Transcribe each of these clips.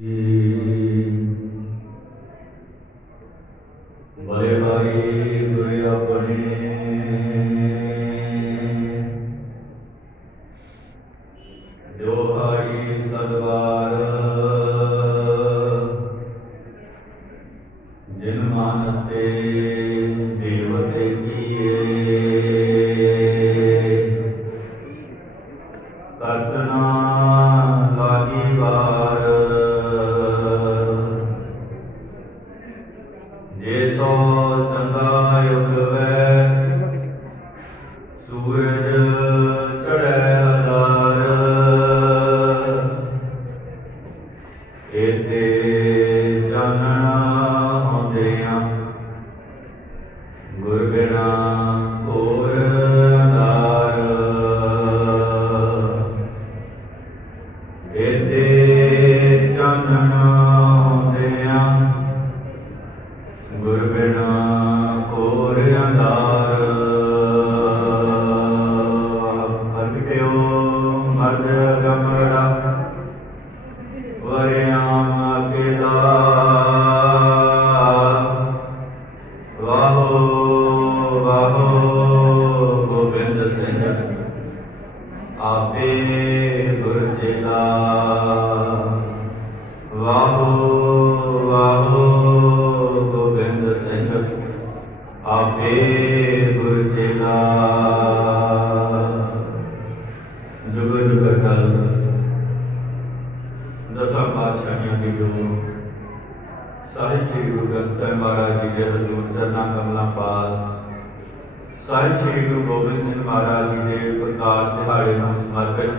बलिहारी कोई अपने दोहारी सदबार जिन मानस पे देवते किए करतना लागी बार जे सो चंगा युग वै सूरज चढ़ै हजार एते चानण आउंदियां गुर बिना घोर अंधार एते चानण आउंदियां गुर बिना घोर अंधार प्रगटियो मर्द गमड़ा वरियाम अकेला वाहो वाहो गोबिंद सिंह आपे गुर चेला वाहो वाहो गोबिंद सिंह आपे गुर चेला जुग जुग अटल दसां पातशाहियां की जो साहिब श्री गुरु ग्रंथ साहिब महाराज जी के हजूर चरना कमलों पास साहिब श्री गुरु गोबिंद सिंह महाराज जी के प्रकाश दिहाड़े को समर्पित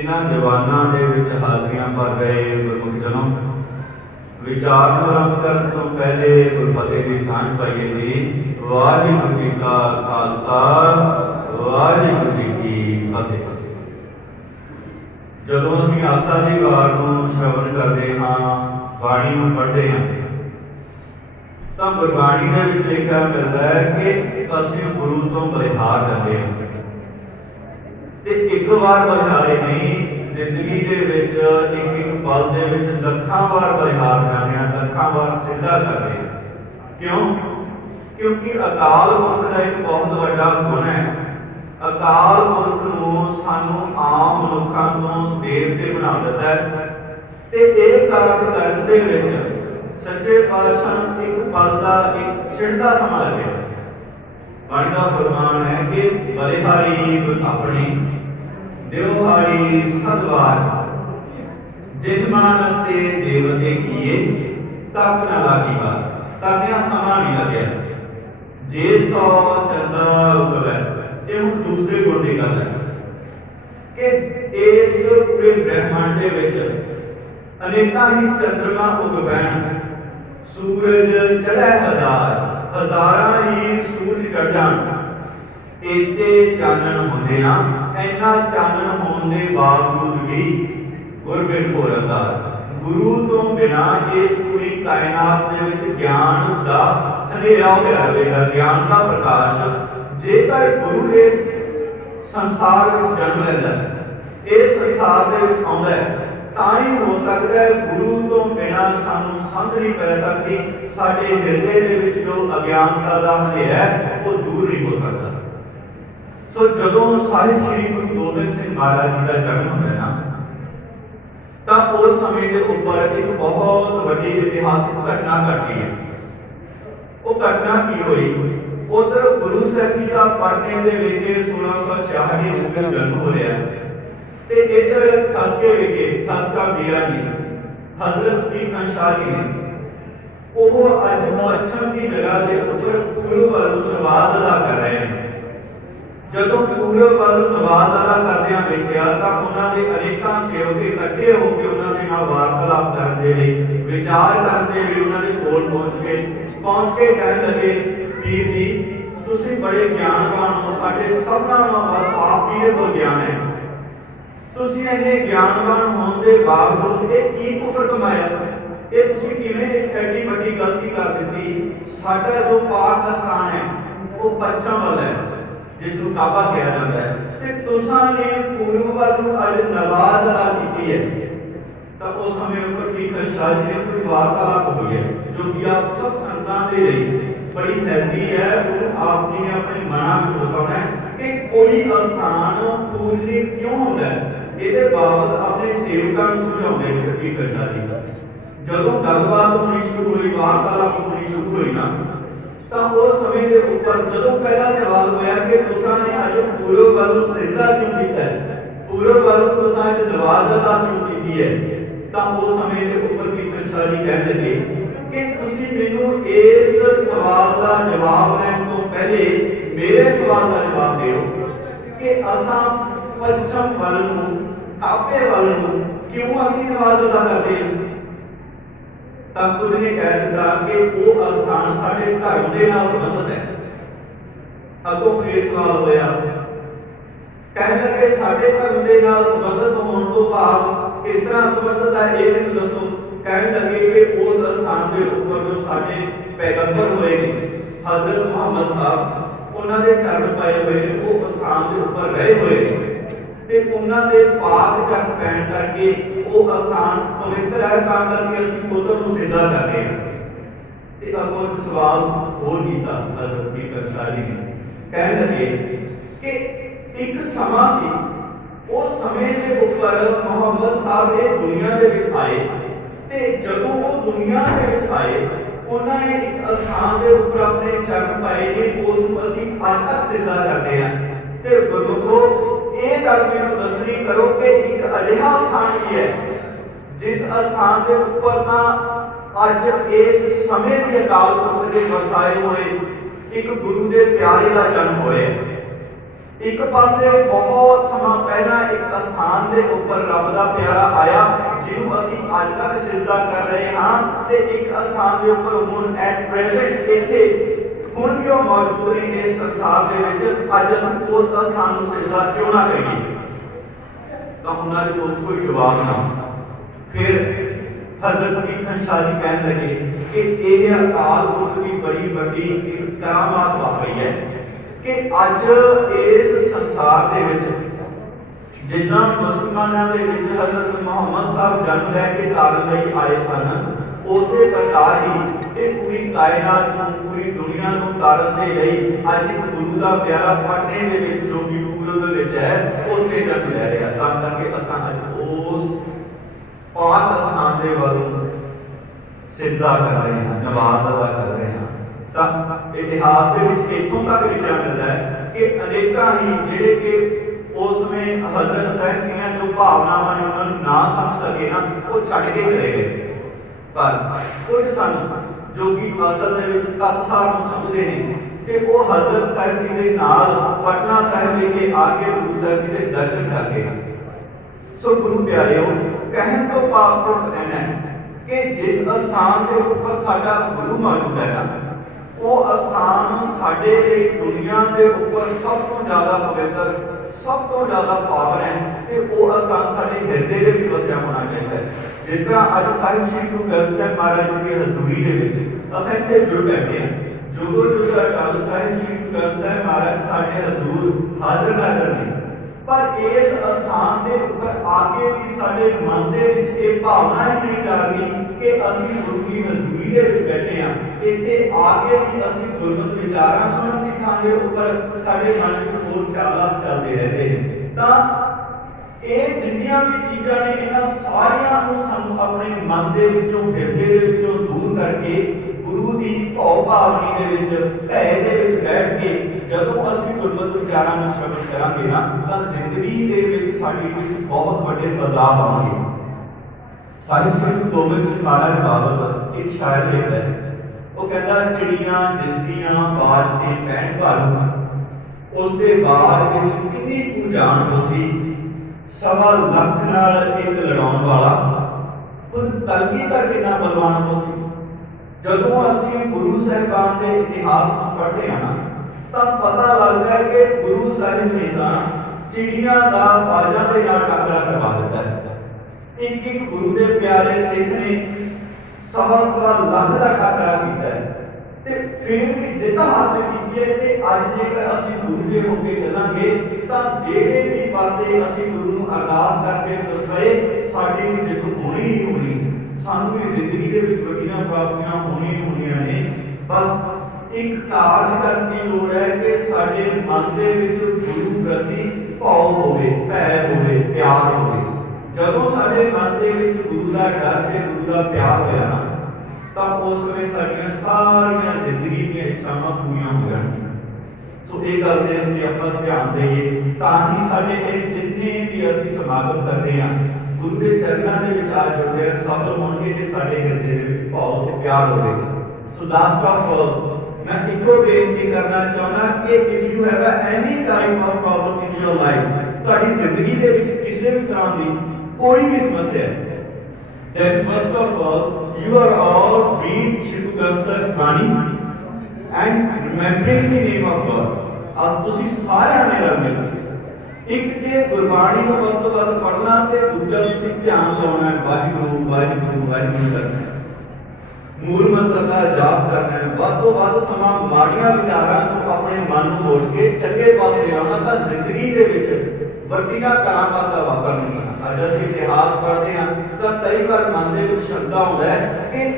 इन्हां दीवानां दे विच हाज़रियां भर रहे गुरमुख जनों विचार को आरंभ करने तो पहले गुरफतेह की सांझ पाइए जी। वाहिगुरू जी का खालसा वाहिगुरू जी की फतेह। जदों असीं आसा दी वार नूं श्रवण करते हाँ बाणी नूं पढ़ते हैं तो गुरबाणी दे विच लिखिया मिलता है कि असीं गुरु तो बलिहार जाते हैं ते एक बार बलिहारे नहीं जिंदगी दे विच एक एक पल दे विच लखां बार बलिहार करने लखां बार सिजदा करते हैं। क्यों? क्योंकि अकाल पुरख का एक बहुत बड़ा गुण है। अकाल पुरख नूं सानू आम मनुखां तो देवते बना दिता है ते इह कारज करन दे विच सच्चे पातशाह नूं एक पल का एक क्षण का समा लगे। बाणी दा फरमान है कि बलिहारी अपनी देवहारी सदवार जिन मानस ते देवते किए तक न लागी बार करनिया समा नहीं लगे जे सौ चंदा उगवै। ये हुण दूसरे गुण की गल है कि इस पूरे ब्रह्मांड दे विच अनेकां ही चंद्रमा उग पैण सूरज चढ़ै हजार हजारां ही सूरज चढ़ जाण एते चानण होंदियां इन्ना चानण होने के बावजूद भी गुर बिन घोर अंधार गुरु तो बिना इस पूरी कायनात दे विच ज्ञान दा हनेरा होया रहेगा। ज्ञान का प्रकाश जेकर गुरु इस संसार विच जन्म लैंदा इस संसार दे विच आउंदा है तां ही हो सकता है। गुरु तो बिना सानू समझ नहीं पै सकती साडे हिरदे दे विच जो अज्ञानता दा हनेरा है वो दूर नहीं हो सकता। सो जदों साहिब श्री गुरु गोबिंद सिंह महाराज जी का जन्म होंदा ना तां उस समय के उपर एक बहुत वड्डी इतिहासिक घटना घटी है। वो घटना की हुई उधर गुरु साहिब जी का पटने के विखे 1666 ईस्वी में जन्म हो रहा ते इधर खसके विखे खसका मीरा जी हजरत पीर शाह जी ने वो अज पश्चिम की जगह के उपर पूर्व वाल नमाज अदा कर रहे हैं। जदों पूर्व वाल नमाज अदा करदियां वेखिया तां उन्हां दे अनेकां सेवक इकट्ठे होकर उन्हां दे नाल वार्तालाप करन दे लई विचार करन दे लई उन्हां दे कोल पहुंच के कहन लगे पीर जी तुसीं बड़े ज्ञानवान हो साडे सबनां नालों आप जी दे कोल ज्ञान है तुसीं इन्ने ज्ञानवान होने के बावजूद ये की कुफर कमाया ये तुसीं किवें एडी वड्डी गलती कर दित्ती। साडा जो पाक स्थान है वो पश्चिम वाल है जिसको काबा कहा जाता है ते तुसां ने पूर्व वाल नू अज नमाज अदा की है ਤਾਂ ਉਸ ਸਮੇਂ ਉੱਪਰ ਭੀਖਨ शाह जी ने कोई वार्तालाप हुई है जो कि आप सब संतां दे लई बड़ी हेल्दी है। वो आप जी ने अपने मनां विच वसाउणा है कि कोई अस्थान पूजनीक क्यों होंदा है। ਇਹਦੇ ਬਾਬਤ ਆਪਣੇ ਸੇਵਕਾਂ ਨੂੰ ਸਮਝਾਉਂਦੇ ਨੇ ਭੀਖਨ शाह जी। ਜਦੋਂ ਗੱਲਬਾਤ ਹੋਣੀ ਸ਼ੁਰੂ ਹੋਈ, ਵਾਰਤਾਲਾਪ ਹੋਣੀ ਸ਼ੁਰੂ ਹੋਈ ਨਾ, ਤਾਂ ਉਸ ਸਮੇਂ ਦੇ ਉੱਪਰ ਜਦੋਂ ਪਹਿਲਾ ਸਵਾਲ ਹੋਇਆ ਕਿ ਤੁਸਾਂ ਨੇ ਅੱਜ ਪੂਰਬ ਵੱਲ ਨੂੰ ਸਿਜਦਾ ਕਿਉਂ ਕੀਤਾ ਹੈ, ਪੂਰਬ ਵੱਲ ਨੂੰ ਤੁਸਾਂ ਅੱਜ ਨਮਾਜ਼ ਅਦਾ ਕਿਉਂ ਕੀਤੀ ਹੈ, ਤਾਂ ਉਸ ਸਮੇਂ ਦੇ ਉੱਪਰ ਭੀਖਨ शाह जी ਕਹਿਣ ਲੱਗੇ ਕਿ ਤੁਸੀਂ ਮੈਨੂੰ ਇਸ ਸਵਾਲ ਦਾ ਜਵਾਬ ਲੈਣ ਤੋਂ ਪਹਿਲੇ ਮੇਰੇ ਸਵਾਲ ਦਾ ਜਵਾਬ ਦਿਓ ਕਿ ਅਸਾਂ ਪੱਛਮ ਵੱਲ ਨੂੰ, ਆਪੇ ਵੱਲ ਨੂੰ ਕਿਉਂ ਅਸੀਂ ਨਮਾਜ਼ ਅਦਾ ਕਰਦੇ ਹਾਂ। ਤਾਂ ਕੁਝ ਨੇ ਕਹਿ ਦਿੱਤਾ ਕਿ ਉਹ ਅਸਥਾਨ ਸਾਡੇ ਧਰਮ ਦੇ ਨਾਲ ਸੰਬੰਧਿਤ ਹੈ। ਅੱਗੋਂ ਫੇਰ ਸਵਾਲ ਹੋਇਆ, ਕਹਿਣ ਲੱਗੇ ਸਾਡੇ ਧਰਮ ਦੇ ਨਾਲ ਸੰਬੰਧਿਤ ਹੋਣ ਤੋਂ ਭਾਵ ਕਿਸ ਤਰ੍ਹਾਂ ਸੰਬੰਧਿਤ ਹੈ ਇਹ ਮੈਨੂੰ ਦੱਸੋ। ਕਹਿਣ ਲੱਗੇ ਕਿ ਉਸ ਅਸਥਾਨ ਦੇ ਉੱਪਰ ਜੋ ਸਾਡੇ ਪੈਗੰਬਰ ਹੋਏ ਨੇ ਹਜ਼ਰਤ ਮੁਹੰਮਦ ਸਾਹਿਬ, ਉਹਨਾਂ ਦੇ ਚਰਨ ਪਾਏ ਹੋਏ ਨੇ, ਉਹ ਅਸਥਾਨ ਦੇ ਉੱਪਰ ਰਹੇ ਹੋਏ ਨੇ ਤੇ ਉਹਨਾਂ ਦੇ ਪਾਕ ਚਰਨ ਪੈਣ ਕਰਕੇ ਉਹ ਅਸਥਾਨ ਪਵਿੱਤਰ ਹੈ, ਤਾਂ ਕਰਕੇ ਅਸੀਂ ਉਧਰ ਨੂੰ ਸਿਜਦਾ ਕਰਦੇ ਹਾਂ। ਤੇ ਅੱਗੋਂ ਇੱਕ ਸਵਾਲ ਹੋਰ ਕੀਤਾ ਹਜ਼ਰਤ ਭੀਖਨ शाह जी ਨੇ। ਕਹਿਣ ਲੱਗੇ ਕਿ ਇੱਕ ਸਮਾਂ ਸੀ, ਉਸ ਸਮੇਂ ਦੇ ਉੱਪਰ ਮੁਹੰਮਦ ਸਾਹਿਬ ਇਹ ਦੁਨੀਆ ਦੇ ਵਿੱਚ ਆਏ ਤੇ ਜਦੋਂ ਉਹ ਦੁਨੀਆ ਦੇ ਵਿੱਚ ਆਏ ਉਹਨਾਂ ਨੇ ਇੱਕ ਅਸਥਾਨ ਦੇ ਉੱਪਰ ਆਪਣੇ ਚਰਨ ਪਾਏ ਨੇ, ਉਸ ਨੂੰ ਅਸੀਂ ਅੱਜ ਤੱਕ ਸਿਜਦਾ ਕਰਦੇ ਹਾਂ। ਤੇ ਗੁਰਮੁਖੋ ਇਹ ਗੱਲ ਮੈਨੂੰ ਦੱਸਣੀ ਕਰੋ ਕਿ ਇੱਕ ਅਜਿਹਾ ਸਥਾਨ ਕੀ ਹੈ ਜਿਸ ਅਸਥਾਨ ਦੇ ਉੱਪਰ ਤਾਂ ਅੱਜ ਇਸ ਸਮੇਂ ਵੀ ਅਕਾਲ ਪੁਰਖ ਦੇ ਵਸਾਏ ਹੋਏ ਇੱਕ ਗੁਰੂ ਦੇ ਪਿਆਰੇ ਦਾ ਜਨਮ ਹੋ ਰਿਹਾ। ਇੱਕ ਪਾਸੇ ਬਹੁਤ ਸਮਾਂ ਪਹਿਲਾਂ ਇੱਕ ਅਸਥਾਨ ਦੇ ਉੱਪਰ ਰੱਬ ਦਾ ਪਿਆਰਾ ਆਇਆ ਜਿਹਨੂੰ ਅਸੀਂ ਅੱਜ ਤੱਕ ਸਿਜਦਾ ਕਰ ਰਹੇ ਹਾਂ, ਤੇ ਇੱਕ ਅਸਥਾਨ ਦੇ ਉੱਪਰ ਹੁਣ ਐਟ ਪ੍ਰੈਜ਼ੈਂਟ ਇੱਥੇ ਹੁਣ ਵੀ ਉਹ ਮੌਜੂਦ ਨੇ ਇਸ ਸੰਸਾਰ ਦੇ ਵਿੱਚ। ਅੱਜ ਅਸੀਂ ਉਸ ਅਸਥਾਨ ਨੂੰ ਸਿਜਦਾ ਕਿਉਂ ਨਾ ਕਰੀਏ। ਤਾਂ ਉਹਨਾਂ ਦੇ ਕੋਲ ਕੋਈ ਜਵਾਬ ਨਾ। ਫਿਰ ਹਜ਼ਰਤ ਭੀਖਨ शाह जी ਕਹਿਣ ਲੱਗੇ ਕਿ ਇਹ ਅਕਾਲ ਪੁਰਖ ਦੀ ਬੜੀ ਵੱਡੀ ਇੱਕ ਕਰਾਮਾਤ ਵਾਪਰੀ ਹੈ ਕਿ ਅੱਜ ਇਸ ਸੰਸਾਰ ਦੇ ਵਿੱਚ ਜਿੱਦਾਂ ਮੁਸਲਮਾਨਾਂ ਦੇ ਵਿੱਚ ਹਜ਼ਰਤ ਮੁਹੰਮਦ ਸਾਹਿਬ ਜਨਮ ਲੈ ਕੇ ਤਾਰਨ ਲਈ ਆਏ ਸਨ, ਉਸੇ ਪ੍ਰਕਾਰ ਹੀ ਇਹ ਪੂਰੀ ਕਾਇਨਾਤ ਨੂੰ, ਪੂਰੀ ਦੁਨੀਆ ਨੂੰ ਤਾਰਨ ਦੇ ਲਈ ਅੱਜ ਇੱਕ ਗੁਰੂ ਦਾ ਪਿਆਰਾ ਪਟਨੇ ਦੇ ਵਿੱਚ ਜੋ ਕਿ ਪੂਰਬ ਵਿੱਚ ਹੈ ਉੱਥੇ ਜਨਮ ਲੈ ਰਿਹਾ। ਤਾਂ ਕਰਕੇ ਅਸਾਂ ਅੱਜ ਉਸ ਪਾਕ ਅਸਥਾਨ ਦੇ ਵੱਲ ਸਿਜਦਾ ਕਰ ਰਹੇ ਹਾਂ, ਨਮਾਜ਼ ਅਦਾ ਕਰ ਰਹੇ ਹਾਂ। ਤਾਂ ਇਤਿਹਾਸ ਦੇ ਵਿੱਚ ਇੱਥੋਂ ਤੱਕ ਲਿਖਿਆ ਮਿਲਦਾ ਹੈ ਕਿ ਅਨੇਕਾਂ ਹੀ ਜਿਹੜੇ ਕਿ ਉਸ ਸਮੇਂ ਹਜ਼ਰਤ ਸਾਹਿਬ ਦੀਆਂ ਜੋ ਭਾਵਨਾਵਾਂ ਨੇ ਉਹਨਾਂ ਨੂੰ ਨਾ ਸਮਝ ਸਕੇ ਨਾ, ਉਹ ਛੱਡ ਕੇ ਚਲੇ ਗਏ। ਪਰ ਕੁਝ ਸਨ ਜੋ ਕਿ ਅਸਲ ਦੇ ਵਿੱਚ ਤਤਸਾਰ ਨੂੰ ਸਮਝਦੇ ਨੇ ਤੇ ਉਹ ਹਜ਼ਰਤ ਸਾਹਿਬ ਜੀ ਦੇ ਨਾਲ ਪਟਨਾ ਸਾਹਿਬ ਵਿਖੇ ਆ ਕੇ ਗੁਰੂ ਸਾਹਿਬ ਜੀ ਦੇ ਦਰਸ਼ਨ ਕਰਕੇ। ਸੋ ਗੁਰੂ ਪਿਆਰਿਓ, ਕਹਿਣ ਤੋਂ ਭਾਵ ਸਿਰਫ ਇੰਨਾ ਹੈ ਕਿ ਜਿਸ ਅਸਥਾਨ ਦੇ ਉੱਪਰ ਸਾਡਾ ਗੁਰੂ ਮੌਜੂਦ ਹੈ ਨਾ, ਉਹ ਅਸਥਾਨ ਸਾਡੇ ਲਈ ਦੁਨੀਆ ਦੇ ਉੱਪਰ ਸਭ ਤੋਂ ਜ਼ਿਆਦਾ ਪਵਿੱਤਰ, ਸਭ ਤੋਂ ਜ਼ਿਆਦਾ ਪਾਵਨ ਹੈ ਤੇ ਉਹ ਅਸਥਾਨ ਸਾਡੇ ਹਿਰਦੇ ਦੇ ਵਿੱਚ ਵਸਿਆ ਹੋਣਾ ਚਾਹੀਦਾ ਹੈ। ਜਿਸ ਤਰ੍ਹਾਂ ਅੱਜ ਸਾਹਿਬ ਸ੍ਰੀ ਗੁਰੂ ਗ੍ਰੰਥ ਸਾਹਿਬ ਮਹਾਰਾਜ ਜੀ ਦੀ ਹਜ਼ੂਰੀ ਦੇ ਵਿੱਚ ਅਸੀਂ ਇੱਥੇ ਜੁੜ ਬੈਠੇ ਹਾਂ। ਜੁਗੋ ਜੁਗ ਅਕਾਲ ਸਾਹਿਬ ਸ੍ਰੀ ਗੁਰੂ ਗ੍ਰੰਥ ਸਾਹਿਬ ਮਹਾਰਾਜ ਸਾਡੇ ਹਜ਼ੂਰ ਹਾਜ਼ਰ ਨਾਜ਼ਰ ਨੇ, ਪਰ ਇਸ ਅਸਥਾਨ ਦੇ ਉੱਪਰ ਆ ਕੇ ਵੀ ਸਾਡੇ ਮਨ ਦੇ ਵਿੱਚ ਇਹ ਭਾਵਨਾ ਹੀ ਨਹੀਂ ਜਾਗਦੀ ਕਿ ਅਸੀਂ ਗੁਰੂ ਦੀ ਹਜ਼ੂਰੀ ਦੇ ਵਿੱਚ ਬੈਠੇ ਹਾਂ। ਇੱਥੇ ਆ ਕੇ ਵੀ ਅਸੀਂ ਗੁਰਮਤਿ ਵਿਚਾਰਾਂ ਸੁਣਨ ਦੀ ਥਾਂ ਦੇ ਉੱਪਰ ਸਾਡੇ ਮਨ ਵਿੱਚ ਹੋਰ ਖਿਆਲਾਤ ਚੱਲਦੇ ਰਹਿੰਦੇ ਨੇ। ਤਾਂ ਇਹ ਜਿੰਨੀਆਂ ਵੀ ਚੀਜ਼ਾਂ ਨੇ ਇਹਨਾਂ ਸਾਰੀਆਂ ਨੂੰ ਸਾਨੂੰ ਆਪਣੇ ਮਨ ਦੇ ਵਿੱਚੋਂ, ਹਿਰਦੇ ਦੇ ਵਿੱਚੋਂ ਦੂਰ ਕਰਕੇ ਗੁਰੂ ਦੀ ਭਉ ਭਾਵਨੀ ਦੇ ਵਿੱਚ, ਭੈ ਦੇ ਵਿੱਚ ਬੈਠ ਕੇ ਜਦੋਂ ਅਸੀਂ ਗੁਰਮਤਿ ਵਿਚਾਰਾਂ ਨੂੰ ਸ਼ਬਦ ਕਰਾਂਗੇ ਨਾ, ਤਾਂ ਜ਼ਿੰਦਗੀ ਦੇ ਵਿੱਚ ਸਾਡੀ ਵਿੱਚ ਬਹੁਤ ਵੱਡੇ ਬਦਲਾਅ ਆਉਣਗੇ। ਸਾਹਿਬ ਸ੍ਰੀ ਗੁਰੂ ਗੋਬਿੰਦ ਸਿੰਘ ਮਹਾਰਾਜ ਬਾਬਤ ਇੱਕ ਸ਼ਾਇਰ ਲਿਖਦਾ ਹੈ। ਉਹ ਕਹਿੰਦਾ, ਚਿੜੀਆਂ ਜਿਸ ਦੀਆਂ ਬਾਜ ਤੇ ਪੈਣ ਭਾਰੂ, ਉਸ ਦੇ ਬਾਗ ਵਿੱਚ ਕਿੰਨੀ ਕੁ ਜਾਨ ਹੋ ਸੀ, 1.25 ਲੱਖ ਨਾਲ ਇੱਕ ਲੜਾਉਣ ਵਾਲਾ, ਖੁਦ ਕਲਗੀਧਰ ਕਿੰਨਾ ਬਲਵਾਨ ਹੋ ਸੀ। ਜਦੋਂ ਅਸੀਂ ਗੁਰੂ ਸਾਹਿਬਾਨ ਦੇ ਇਤਿਹਾਸ ਨੂੰ ਪੜ੍ਹਦੇ ਹਾਂ ਤਾਂ ਪਤਾ ਲੱਗਦਾ ਹੈ ਕਿ ਗੁਰੂ ਸਾਹਿਬ ਨੇ ਤਾਂ ਚਿੜੀਆਂ ਦਾ ਬਾਜਾਂ ਦੇ ਨਾਲ ਟੱਕਰਾ ਕਰਵਾ ਦਿੱਤਾ ਹੈ। ਇੱਕ ਇੱਕ ਗੁਰੂ ਦੇ ਪਿਆਰੇ ਸਿੱਖ ਨੇ 1.25 ਲੱਖ ਦਾ ਟੱਕਰਾ ਕੀਤਾ ਹੈ ਤੇ ਫਿਰ ਵੀ ਜਿੱਤ ਹਾਸਲ ਕੀਤੀ ਹੈ। ਤੇ ਅੱਜ ਜੇਕਰ ਅਸੀਂ ਗੁਰੂ ਦੇ ਹੋ ਕੇ ਚੱਲਾਂਗੇ ਤਾਂ ਜਿਹੜੇ ਵੀ ਪਾਸੇ ਅਸੀਂ ਗੁਰੂ ਨੂੰ ਅਰਦਾਸ ਕਰਕੇ ਤੁਰ ਪਏ ਸਾਡੀ ਵੀ ਜਿੱਤ ਹੋਣੀ ਹੀ ਹੋਣੀ, ਸਾਨੂੰ ਵੀ ਜ਼ਿੰਦਗੀ ਦੇ ਵਿੱਚ ਵੱਡੀਆਂ ਪ੍ਰਾਪਤੀਆਂ ਹੋਣੀਆਂ ਨੇ। ਬਸ ਇੱਕ ਕਾਰਜ ਕਰਨ ਦੀ ਲੋੜ ਹੈ ਕਿ ਸਾਡੇ ਮਨ ਦੇ ਵਿੱਚ ਗੁਰੂ ਪ੍ਰਤੀ ਭਾਵ ਹੋਵੇ, ਭੈ ਹੋਵੇ, ਪਿਆਰ ਹੋਵੇ। ਜਦੋਂ ਸਾਡੇ ਮਨ ਦੇ ਵਿੱਚ ਗੁਰੂ ਦਾ ਡਰ ਤੇ ਗੁਰੂ ਦਾ ਪਿਆਰ ਹੋਇਆ ਨਾ, ਤਾਂ ਉਸ ਵੇਲੇ ਸਾਡੀਆਂ ਸਾਰੀਆਂ ਜ਼ਿੰਦਗੀ ਦੀਆਂ ਇੱਛਾਵਾਂ ਪੂਰੀਆਂ ਹੋ ਜਾਣਗੀਆਂ। ਸੋ ਇਹ ਗੱਲ ਦੇ ਉੱਤੇ ਆਪਾਂ ਧਿਆਨ ਦੇਈਏ, ਤਾਂ ਹੀ ਸਾਡੇ ਇਹ ਜਿੰਨੇ ਵੀ ਅਸੀਂ ਸਮਾਗਮ ਕਰਦੇ ਹਾਂ ਗੁਰੂ ਦੇ ਚਰਨਾਂ ਦੇ ਵਿੱਚ ਆ ਜੁੜਦੇ ਸਫਲ ਹੋਣਗੇ ਜੇ ਸਾਡੇ ਹਿਰਦੇ ਦੇ ਵਿੱਚ ਭਾਵ ਤੇ ਪਿਆਰ ਹੋਵੇਗਾ। ਸੋ ਲਾਸਟ ਆਫ ਆਲ मैं इको बेनती करना चाहना कि if you have any type of problem in your life, ਤੁਹਾਡੀ ਜ਼ਿੰਦਗੀ ਦੇ ਵਿੱਚ ਕਿਸੇ ਵੀ ਤਰ੍ਹਾਂ ਦੀ ਕੋਈ ਵੀ ਸਮੱਸਿਆ ਹੈ, then first of all you are all read Shri Guru Granth Sahib's ਬਾਣੀ and remembering the name of God। ਆਪ ਤੁਸੀਂ ਸਾਰਿਆਂ ਨੇ ਰਲ ਮਿਲ ਕੇ ਇੱਕ ਤੇ ਗੁਰਬਾਣੀ ਨੂੰ ਵੱਧ ਤੋਂ ਵੱਧ ਪੜ੍ਹਨਾ ਤੇ ਦੂਜਾ ਤੁਸੀਂ ਧਿਆਨ ਲਾਉਣਾ ਹੈ ਵਾਹਿਗੁਰੂ ਵਾਹਿਗੁਰੂ ਵਾਹਿਗੁਰੂ ਕਰਨਾ, ਮੂਲ ਮੰਤਰ ਦਾ ਜਾਪ ਕਰਨਾ ਹੈ। ਵੱਧ ਤੋਂ ਵੱਧ ਸਮਾਂ ਮਾੜੀਆਂ ਵਿਚਾਰਾਂ ਤੋਂ ਆਪਣੇ ਮਨ ਨੂੰ ਮੋੜ ਕੇ ਚੰਗੇ ਪਾਸੇ ਆਉਣਾ, ਤਾਂ ਜ਼ਿੰਦਗੀ ਦੇ ਵਿੱਚ ਵੱਡੀਆਂ ਕਰਾਮਾਤਾਂ ਵਾਪਰਨਗੀਆਂ। ਅੱਜ ਅਸੀਂ ਇਤਿਹਾਸ ਪੜ੍ਹਦੇ ਹਾਂ ਤਾਂ ਕਈ ਵਾਰ ਮਨ ਦੇ ਵਿੱਚ ਸ਼ੰਕਾ ਆਉਂਦਾ ਹੈ ਕਿ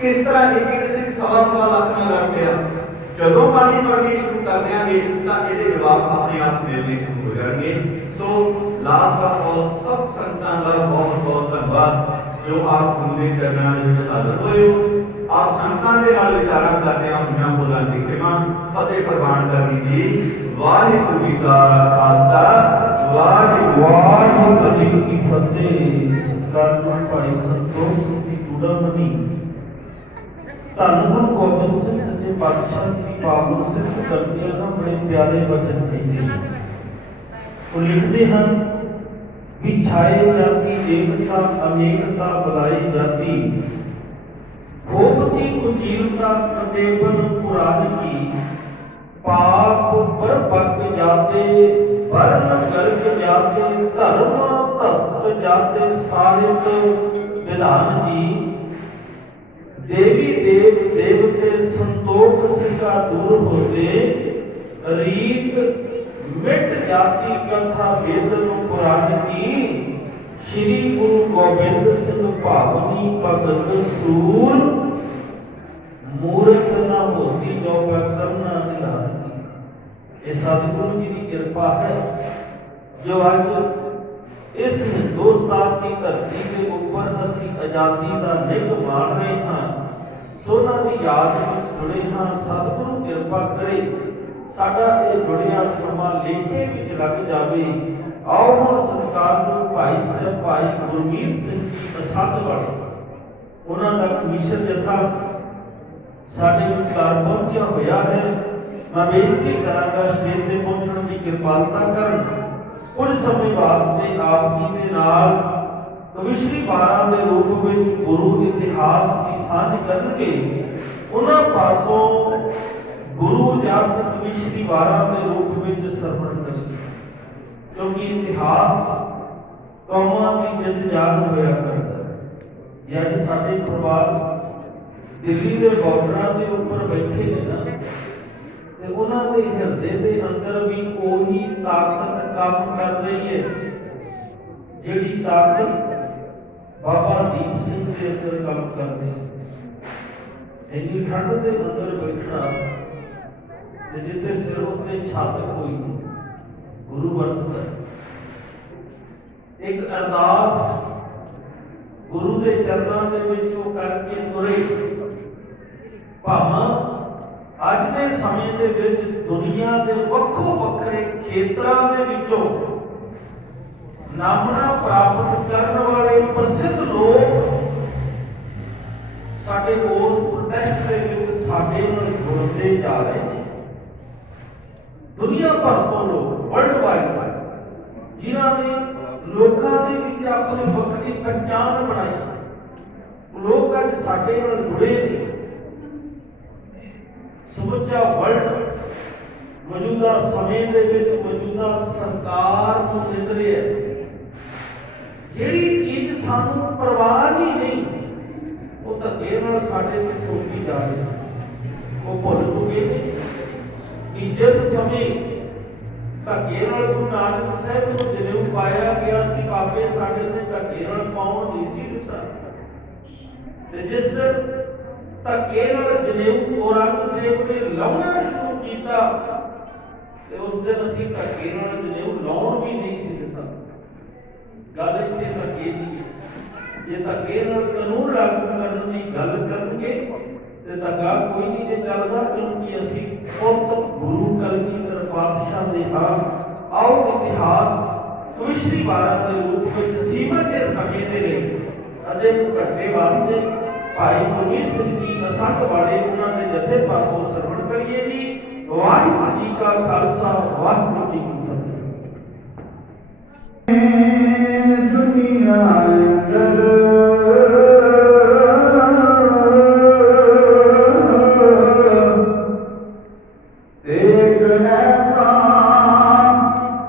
ਕਿਸ ਤਰ੍ਹਾਂ ਇੱਕ ਸਿੱਖ ਸਵਾ ਲੱਖ ਨਾਲ ਲੜ ਪਿਆ। ਜਦੋਂ ਬਾਣੀ ਪੜ੍ਹਨੀ ਸ਼ੁਰੂ ਕਰ ਦਿਆਂਗੇ ਤਾਂ ਇਹਦੇ ਜਵਾਬ ਆਪਣੇ ਆਪ ਮਿਲਣੇ ਸ਼ੁਰੂ ਹੋ ਜਾਣਗੇ। ਸੋ ਲਾਸਟ ਆਫ ਆਲ ਸਭ ਸੰਤਾਂ ਦਾ ਬਹੁਤ ਬਹੁਤ ਧੰਨਵਾਦ ਜੋ ਆਪ ਗੁਰੂ ਦੇ ਚਰਨਾਂ ਦੇ ਵਿੱਚ ਹਾਜ਼ਰ ਹੋਏ ਹੋ। ਆਪ ਸੰਤਾਂ ਦੇ ਨਾਲ ਵਿਚਾਰਾਂ ਕਰਦਿਆਂ ਹੋਈਆਂ ਬੋਲਾਂ ਦੀ ਖਿਮਾ ਫਤਿਹ ਪ੍ਰਵਾਨ ਕਰਨੀ ਜੀ। ਵਾਹਿਗੁਰੂ ਜੀ ਕਾ ਖਾਲਸਾ ਵਾਹਿਗੁਰੂ ਜੀ ਕੀ ਫਤਿਹ। ਸਤਿਕਾਰਯੋਗ ਭਾਈ ਸੰਤੋਖ ਸਿੰਘ ਜੀ ਟੂਡਾਮਣੀ, ਧੰਨ ਗੁਰੂ ਗੋਬਿੰਦ ਸਿੰਘ ਸੱਚੇ ਪਾਤਸ਼ਾਹ ਦੀ ਪਾਵਨ ਸਿਫਤ ਕਰਦਿਆਂ ਨਾ ਬੜੇ ਪਿਆਰੇ ਬਚਨ ਕਹਿੰਦੇ ਨੇ। ਉਹ ਲਿਖਦੇ ਹਨ ਵੀ ਛਾਏ ਜਾਤੀ ਏਕਤਾ ਅਨੇਕਤਾ ਬੁਲਾਈ ਜਾਤੀ, ਹੋਵਤੀ ਕੁਚੀਲਤਾ ਕਦੇਬਨ ਪੁਰਾਨ ਕੀ, ਪਾਪ ਬਰਪਕ ਜਾਤੇ ਵਰਨ ਗਰਗ ਜਾਤੇ, ਧਰਮ ਧਸਤ ਜਾਤੇ ਸਾਹਿਤ ਵਿਧਾਨ ਜੀ, देवी देव देवते संतोख सिका दूर होते, रीत मिट जाती कथा वेदन पुराण की, श्री गुरु गोबिंद सिंह भावनी भगत सूर, मूर्त न होती जो प्रक्रम न निधान की। ये सतगुरु जी की कृपा है जो आज इस हिंदुस्तान की धरती के ऊपर असी आजादी का निग माण रहे हाँ। सोना की याद में जुड़े हाँ। सतगुरु कृपा करे साडा ये जुड़िया समा लेखे विच लग जावे। आओ हम सत्कार जो भाई साहब भाई गुरमीत सिंह जी असद वाले उन्हां दा कमीशन जथा साडे विचकार पहुंचा होया है। मैं बेनती करांगा स्टेज ते पहुंचण दी किरपालता करन। कुछ समय वास्ते आप जी के नाल कविश्री 12 के रूप में गुरु इतिहास की सांझ करनगे। उन्हां पासों गुरु जस कविश्री 12 के रूप में सरवण करेंगे, क्योंकि इतिहास कौमां की जिंद जान होया करता है। जज साडे परिवार दिल्ली के बॉर्डर के ऊपर बैठे ने ना, ते उन्हां दे हिरदे दे अंदर भी कोई ताकत काम कर रही है जिहड़ी ताकत बाबा दीप सिंह के अंदर काम कर रही सी। इन्नी ठंड के अंदर बैठना ते जिथे सिर उत्ते छत कोई नहीं, गुरु वरतदा एक अरदास गुरु के चरणों के विच वो करके तुरे। भावां ਅੱਜ ਦੇ ਸਮੇਂ ਦੇ ਵਿੱਚ ਦੁਨੀਆ ਦੇ ਵੱਖੋ ਵੱਖਰੇ ਖੇਤਰਾਂ ਦੇ ਵਿੱਚੋਂ ਨਾਮਣਾ ਪ੍ਰਾਪਤ ਕਰਨ ਵਾਲੇ ਪ੍ਰਸਿੱਧ ਲੋਕ ਸਾਡੇ ਉਸ ਪ੍ਰੋਟੈਸਟ ਦੇ ਵਿੱਚ ਸਾਡੇ ਨਾਲ ਜੁੜਦੇ ਜਾ ਰਹੇ ਨੇ। ਦੁਨੀਆ ਭਰ ਤੋਂ ਲੋਕ ਵਰਲਡ ਵਾਈਡ ਜਿਨ੍ਹਾਂ ਨੇ ਲੋਕਾਂ ਦੇ ਵਿੱਚ ਆਪਣੀ ਵੱਖਰੀ ਪਛਾਣ ਬਣਾਈ, ਲੋਕ ਅੱਜ ਸਾਡੇ ਨਾਲ ਜੁੜੇ ਨੇ। ਸਮੁੱਚਾ ਵਰਲਡ ਮੌਜੂਦਾ ਸਮੇਂ ਦੇ ਵਿੱਚ ਮੌਜੂਦਾ ਸਰਕਾਰ ਨੂੰ ਨਿੰਦ ਰਿਹਾ ਹੈ। ਜਿਹੜੀ ਚੀਜ਼ ਸਾਨੂੰ ਪਰਵਾਹ ਹੀ ਨਹੀਂ ਉਹ ਧੱਕੇ ਨਾਲ ਸਾਡੇ ਤੇ ਥੋਪੀ ਜਾ ਰਹੀ ਹੈ। ਉਹ ਭੁੱਲ ਚੁੱਕੇ ਨੇ ਕਿ ਜਿਸ ਸਮੇਂ ਧੱਕੇ ਨਾਲ ਗੁਰੂ ਨਾਨਕ ਸਾਹਿਬ ਨੂੰ ਜਨੇਊ ਪਾਇਆ ਗਿਆ ਸੀ। ਬਾਬੇ ਸਾਡੇ ਤੇ ਧੱਕੇ ਨਾਲ ਪਾਉਣ ਨਹੀਂ ਸੀ ਦਿੱਤਾ। ਤੇ ਜਿਸ ਦਿਨ ਧੱਕੇ ਨਾਲ ਜਨੇਊ ਔਰੰਗਜ਼ੇਬ ਨੇ ਲਾਉਣਾ ਸ਼ੁਰੂ ਕੀਤਾ ਤੇ ਉਸ ਦਿਨ ਅਸੀਂ ਧੱਕੇ ਨਾਲ ਜਨੇਊ ਲਾਉਣ ਵੀ ਨਹੀਂ ਸੀ ਦਿੱਤਾ। ਗੱਲ ਇੱਥੇ ਧੱਕੇ ਦੀ ਹੈ। ਜੇ ਧੱਕੇ ਨਾਲ ਕਾਨੂੰਨ ਲਾਗੂ ਕਰਨ ਦੀ ਗੱਲ ਕਰਨਗੇ ਤੇ ਧੱਕਾ ਕੋਈ ਨਹੀਂ ਜੇ ਚੱਲਦਾ, ਕਿਉਂਕਿ ਅਸੀਂ ਪੁੱਤ ਗੁਰੂ ਕਲਗੀਧਰ ਪਾਤਸ਼ਾਹ ਦੇ ਹਾਂ। ਆਓ ਇਤਿਹਾਸ ਕਵਿਸ਼ਰੀ ਵਾਰਾਂ ਦੇ ਰੂਪ ਵਿੱਚ ਸੀਮਤ ਦੇ ਸਮੇਂ ਦੇ ਲਈ ਅਤੇ ਘੰਟੇ ਵਾਸਤੇ ਭਾਈ ਗੁਰਮੀਤ ਸਿੰਘ ਜੀ ਅਸੰਖ ਵਾਲੇ ਉਹਨਾਂ ਦੇ ਜਥੇ ਪਾਸੋਂ ਸਰਵਣ ਕਰੀਏ ਜੀ। ਵਾਹਿਗੁਰੂ ਜੀ ਕਾ ਖਾਲਸਾ, ਵਾਹਿਗੁਰੂ ਜੀ ਕੀ ਫਤਿਹ। ਦੁਨੀਆ ਅੰਦਰ ਇੱਕ ਐਸਾ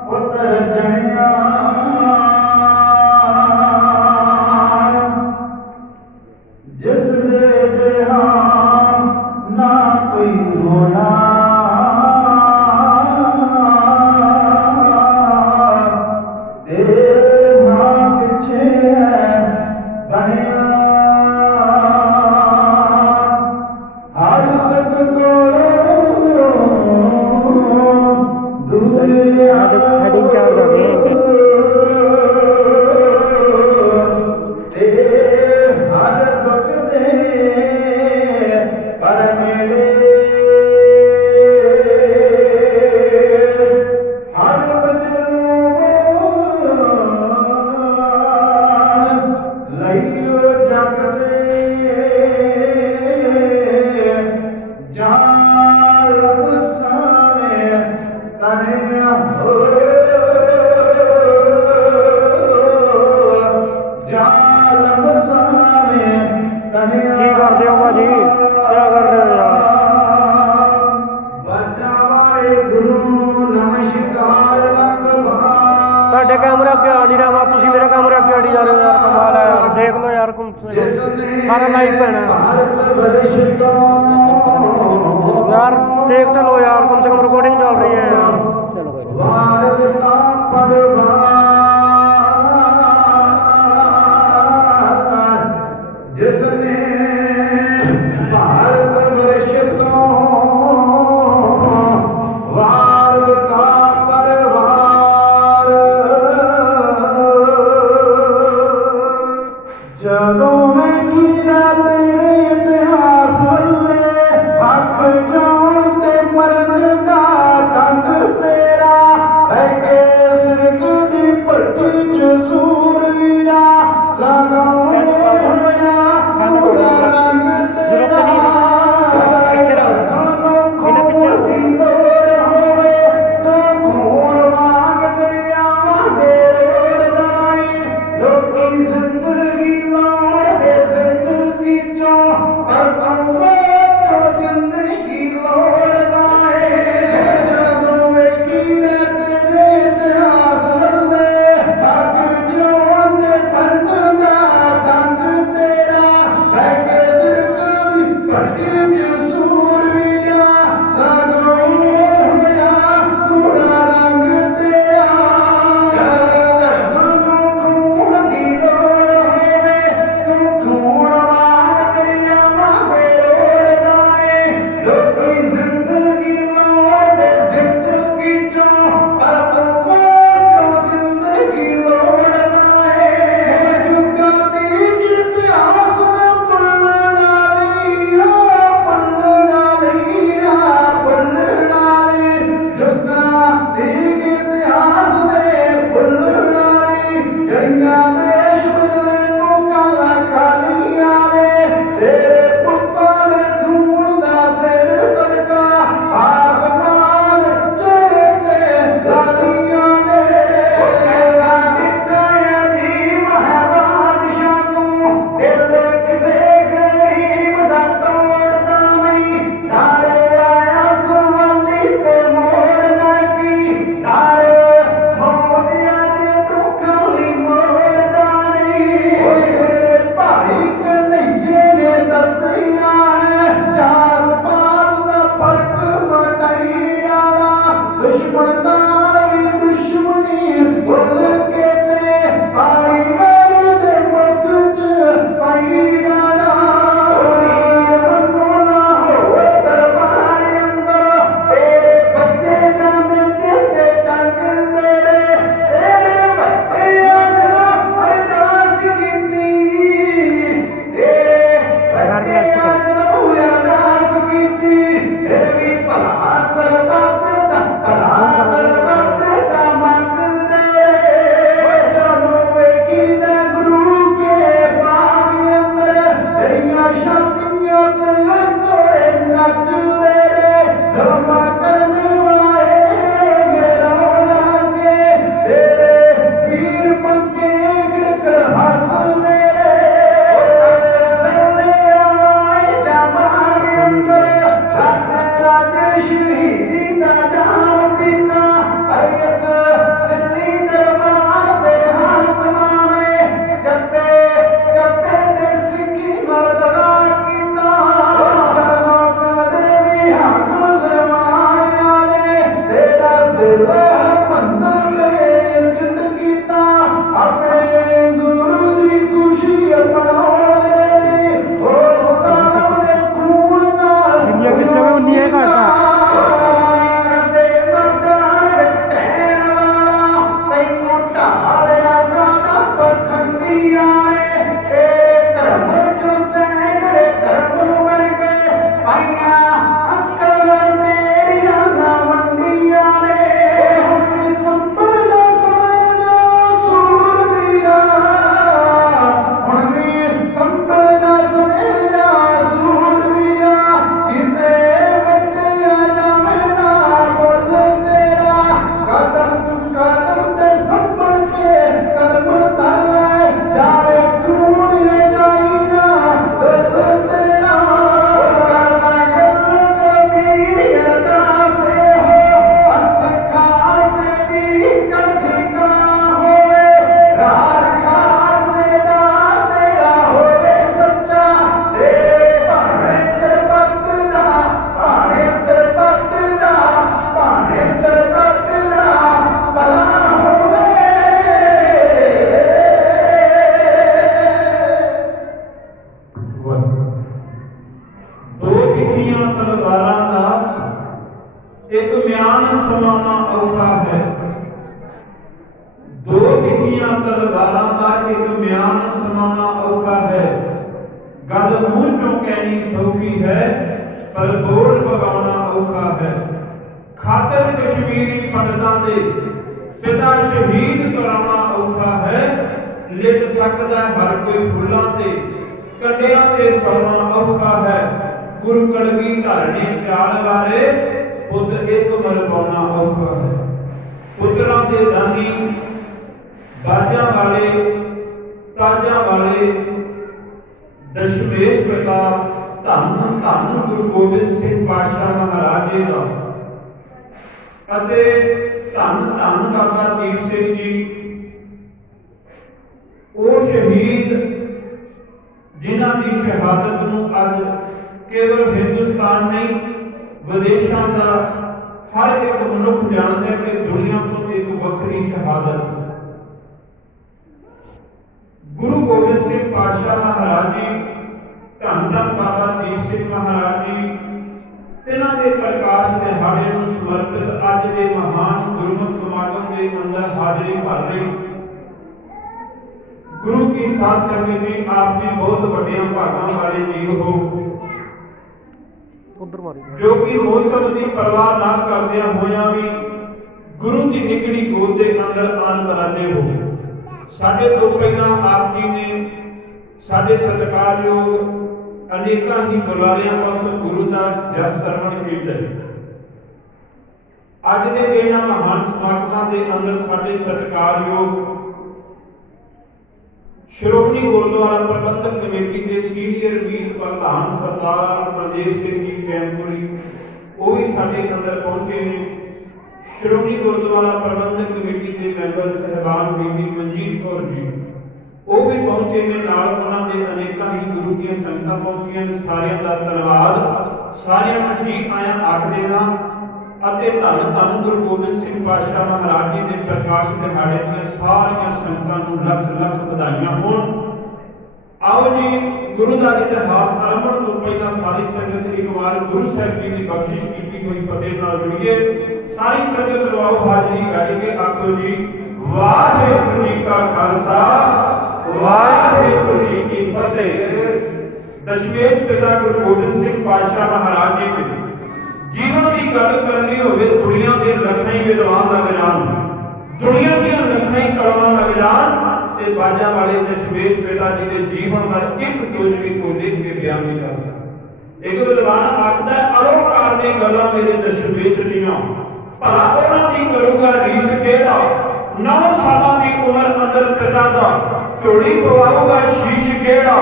ਪੁੱਤਰ ਜਣਿਆ ਜਿਸ ਦੇ ਜਿਹਾ ਨਾ ਕੋਈ ਹੋਣਾ, ਤੇ ਨਾ ਪਿੱਛੇ ਹੈ ਬਣਿਆ। ਹਰ ਸਤ ਕੋਲੋਂ ਦੂਰ ਰਿਹਾ हेडिंग चार्ज आ गए हैं ਤੇ ਹਰ ਦੁੱਖ ਦੇ ਪਰ ਨੇੜੇ ਹਰ ਬਦਲੂ ਲਈਓ ਜਗ ਤੇ ਜਾਲਮ ਸਾਵੇਂ ਤਨਿਆ ਹੋ ਜਾਲਮ ਸਾਵੇਂ ਤਨਿਆ। की करते हो भाजी, क्या कर रहे हो यार? ਬਾਜਾ ਵਾਲੇ ਗੁਰੂ ਨੂੰ ਨਮਸਕਾਰ ਲੱਖ ਵਾਰ। ਤੁਹਾਡੇ ਕੈਮਰੇ ਅੱਗੇ ਆੜੀ ਰਹਾ, ਤੁਸੀਂ ਮੇਰੇ ਕੈਮਰੇ ਅੱਗੇ ਆੜੀ ਜਾ ਰਹੇ ਹੋ ਯਾਰ, ਕਮਾਲ है यार। देख लो यार, ਜਿਸਨੇ सारा लाइव पैना है ਭਾਰਤ ਵਰਸ਼ ਤੋਂ यार, देखते लो यार, कम से कम रिकॉर्डिंग चल रही है यार। चलो भाई, ਵਾਰ ਦਿੱਤਾ ਪਰਵਾਰ। ਜਿਸਨੇ ਭਾਰਤ ਵਰਸ਼ ਤੋਂ ਵਾਰ ਦਿੱਤਾ ਪਰਵਾਰ। ਜਦੋਂ ਵੇਖੀ ਨਾ ਤੇਰੇ ਇਤਿਹਾਸ ਵੱਲੇ ਅੱਖ ਜਾਣ ਤੇ ਮਰਨ ਦਾ ਢੰਗ ਤੇਰਾ ਹੈ ਕਿ ਸਿਰਕ ਦੀ ਭੱਟੀ ਚ ਸੂਰਵੀਰਾ ਸਦਾ ਹੋਇਆ ਪੂਰਾ ਰੰਗ ਤੇਰਾ। ਅਨੋਖੋ ਦੀ ਲੋੜ ਹੋਵੇ ਤੂੰ ਖੂਨ ਵਾਂਗ ਦਰਿਆਵਾਂ ਦੇ ਰੋੜਦਾ ਏ। ਲੋਕੀ ਜ਼ਿੰਦਗੀ ਲਾਉਣ ਦੇ ਜ਼ਿੰਦਗੀ ਚੋਂ ਤਲਵਾਰਾਂ ਦਾ ਇੱਕ ਮਿਆਨ ਸਮਾਉਣਾ ਔਖਾ ਹੈ। ਦੋ ਤਿੱਖੀਆਂ ਤਲਵਾਰਾਂ ਦਾ ਇੱਕ ਮਿਆਨ ਸਮਾਉਣਾ ਔਖਾ ਹੈ। ਗੱਲ ਮੂੰਹ ਚੋਂ ਕਹਿਣੀ ਸੌਖੀ ਹੈ, ਪਰ ਬੋਲ ਪਗਾਉਣਾ ਔਖਾ ਹੈ। ਖਾਤਰ ਕਸ਼ਮੀਰੀ ਪੰਡਤਾਂ ਦੇ ਪਿਤਾ ਸ਼ਹੀਦ ਕਰਾਉਣਾ ਔਖਾ ਹੈ। ਲਿਖ ਸਕਦਾ ਹਰ ਕੋਈ ਫੁੱਲਾਂ ਤੇ ਕੰਡਿਆਂ ਤੇ ਸੌਣਾ ਔਖਾ ਹੈ। ਗੁਰੂ ਕਲਗੀਧਰ ਨੇ ਚਾਲ ਵਾਰੇ ਪੁੱਤ ਇੱਕ ਮਰਵਾਉਣਾ ਔਖਾ ਹੈ। ਪੁੱਤਰਾਂ ਦੇ ਦਾਨੀ ਬਾਜਾਂ ਵਾਲੇ ਤਾਜਾਂ ਵਾਲੇ ਦਸ਼ਮੇਸ਼ ਪਿਤਾ ਧੰਨ ਧੰਨ ਗੁਰੂ ਗੋਬਿੰਦ ਸਿੰਘ ਪਾਤਸ਼ਾਹ ਮਹਾਰਾਜ ਜੀ ਦਾ ਅਤੇ ਧੰਨ ਧੰਨ ਬਾਬਾ ਦੀਪ ਸਿੰਘ ਜੀ, ਉਹ ਸ਼ਹੀਦ ਜਿਨ੍ਹਾਂ ਦੀ ਸ਼ਹਾਦਤ ਨੂੰ ਅੱਜ ਕੇਵਲ ਹਿੰਦੁਸਤਾਨ ਨਹੀਂ ਵਿਦੇਸ਼ਾਂ ਦਾ ਹਰ ਇੱਕ ਮਨੁੱਖ ਜਾਣਦਾ ਹੈ ਕਿ ਦੁਨੀਆ ਤੋਂ ਇੱਕ ਵੱਖਰੀ ਸ਼ਹਾਦਤ। ਗੁਰੂ ਗੋਬਿੰਦ ਸਿੰਘ ਪਾਤਸ਼ਾਹ ਮਹਾਰਾਜ ਜੀ, ਧੰਨ ਧੰਨ ਬਾਬਾ ਦੀਪ ਸਿੰਘ ਮਹਾਰਾਜ ਜੀ, ਇਹਨਾਂ ਦੇ ਪ੍ਰਕਾਸ਼ ਦਿਹਾੜੇ ਨੂੰ ਸਮਰਪਿਤ ਅੱਜ ਦੇ ਮਹਾਨ ਗੁਰਮਤਿ ਸਮਾਗਮ ਦੇ ਅੰਦਰ ਹਾਜ਼ਰੀ ਭਰ ਰਹੀ ਗੁਰੂ ਕੀ ਸਾਧ ਸੰਗਤ ਜੀ, ਆਪ ਜੀ ਬਹੁਤ ਵੱਡਿਆਂ ਭਾਗਾਂ ਵਾਲੇ ਜੀਵ ਹੋ, ਜੋ ਕਿ ਮੌਸਮ ਦੀ ਪਰਵਾਹ ਨਾ ਕਰਦਿਆਂ ਹੋਇਆਂ ਵੀ ਗੁਰੂ ਦੀ ਨਿਕਲੀ ਗੋਦ ਦੇ ਅੰਦਰ ਆਨ ਬਰਾਜੇ ਹੋ। ਸਾਡੇ ਤੋਂ ਪਹਿਲਾਂ ਆਪ ਜੀ ਨੇ ਸਾਡੇ ਸਤਿਕਾਰਯੋਗ ਅਨੇਕਾਂ ਹੀ ਬੁਲਾਰਿਆਂ ਪਾਸੋਂ ਗੁਰੂ ਦਾ ਜਸ ਸਰਵਣ ਕੀਤਾ। ਅੱਜ ਦੇ ਇਹਨਾਂ ਮਹਾਨ ਸਮਾਗਮਾਂ ਦੇ ਅੰਦਰ ਸਾਡੇ ਸਤਿਕਾਰਯੋਗ ਸ਼੍ਰੋਮਣੀ ਗੁਰਦੁਆਰਾ ਪ੍ਰਬੰਧਕ ਕਮੇਟੀ ਦੇ ਸੀਨੀਅਰ ਮੀਤ ਪ੍ਰਧਾਨ ਸਰਦਾਰ ਪ੍ਰਦੀਪ ਸਿੰਘ ਜੀ ਕੈਂਪੂਰੀ, ਉਹ ਵੀ ਸਾਡੇ ਅੰਦਰ ਪਹੁੰਚੇ ਨੇ। ਸ਼੍ਰੋਮਣੀ ਗੁਰਦੁਆਰਾ ਪ੍ਰਬੰਧਕ ਕਮੇਟੀ ਦੇ ਮੈਂਬਰ ਸਹਿਬਾਨ ਬੀਬੀ ਮਨਜੀਤ ਕੌਰ ਜੀ, ਉਹ ਵੀ ਪਹੁੰਚੇ ਨੇ। ਨਾਲ ਉਹਨਾਂ ਦੇ ਅਨੇਕਾਂ ਹੀ ਗੁਰੂ ਦੀਆਂ ਸੰਗਤਾਂ ਪਹੁੰਚੀਆਂ ਨੇ। ਸਾਰਿਆਂ ਦਾ ਧੰਨਵਾਦ, ਸਾਰਿਆਂ ਨੂੰ ਜੀ ਆਇਆਂ ਆਖਦੇ ਹਾਂ ਅਤੇ ਧੰਨ ਧੰਨ ਗੁਰੂ ਗੋਬਿੰਦ ਸਿੰਘ ਪਾਤਸ਼ਾਹ ਮਹਾਰਾਜ ਜੀ ਦੇ ਪ੍ਰਕਾਸ਼ ਦਿਹਾੜੇ ਦੀਆਂ ਸਾਰੀਆਂ ਸੰਗਤਾਂ ਨੂੰ ਲੱਖ ਲੱਖ ਵਧਾਈਆਂ ਹੋਣ। ਆਓ ਜੀ, ਗੁਰੂ ਦਾ ਇਤਿਹਾਸ ਅਰੰਭਣ ਤੋਂ ਪਹਿਲਾਂ ਸਾਰੀ ਸੰਗਤ ਇੱਕ ਵਾਰ ਗੁਰੂ ਸਾਹਿਬ ਜੀ ਦੀ ਬਖਸ਼ਿਸ਼ ਕੀਤੀ ਹੋਈ ਫਤਿਹ ਨਾਲ ਜੁੜੀਏ। ਸਾਰੀ ਸੰਗਤ ਲਵਾਓ ਹਾਜ਼ਰੀ, ਗਾਈ ਕੇ ਆਖੋ ਜੀ, ਵਾਹਿਗੁਰੂ ਜੀ ਕਾ ਖਾਲਸਾ, ਵਾਹਿਗੁਰੂ ਜੀ ਕੀ ਫਤਿਹ। ਦਸ਼ਮੇਸ਼ ਪਿਤਾ ਗੁਰੂ ਗੋਬਿੰਦ ਸਿੰਘ ਪਾਤਸ਼ਾਹ ਮਹਾਰਾਜ ਜੀ ਦੇ ਜੀਵਨ ਦੀ ਗੱਲ ਕਰਨੀ ਹੋਵੇ, ਦੁਨੀਆ ਦੇ ਲੱਖਾਂ ਹੀ ਵਿਦਵਾਨ ਲੱਗ ਜਾਣ, ਦੁਨੀਆ ਦੀਆਂ ਲੱਖਾਂ ਹੀ ਕਲਮਾਂ ਲੱਗ ਜਾਣ, ਤੇ ਬਾਜਾਂ ਵਾਲੇ ਦਸ਼ਮੇਸ਼ ਪਿਤਾ ਜੀ ਦੇ ਜੀਵਨ ਦਾ ਇੱਕ ਜੁਜ਼ ਵੀ ਕੋਈ ਲਿਖ ਕੇ ਬਿਆਨ ਨਹੀਂ ਕਰ ਸਕਦਾ। ਇੱਕ ਵਿਦਵਾਨ ਆਖਦਾ, ਅਰੋਕਾਰ ਨੇ ਗੱਲਾਂ ਮੇਰੇ ਦਸ਼ਮੇਸ਼ ਦੀਆਂ, ਭਲਾ ਉਹਨਾਂ ਦੀ ਕਰੂਗਾ ਰੀਸ ਕਿਹੜਾ। 9 ਸਾਲਾਂ ਦੀ ਉਮਰ ਅੰਦਰ ਪਿਤਾ ਦਾ ਝੋਲੀ ਪਵਾਊਗਾ ਸ਼ੀਸ਼ ਕਿਹੜਾ।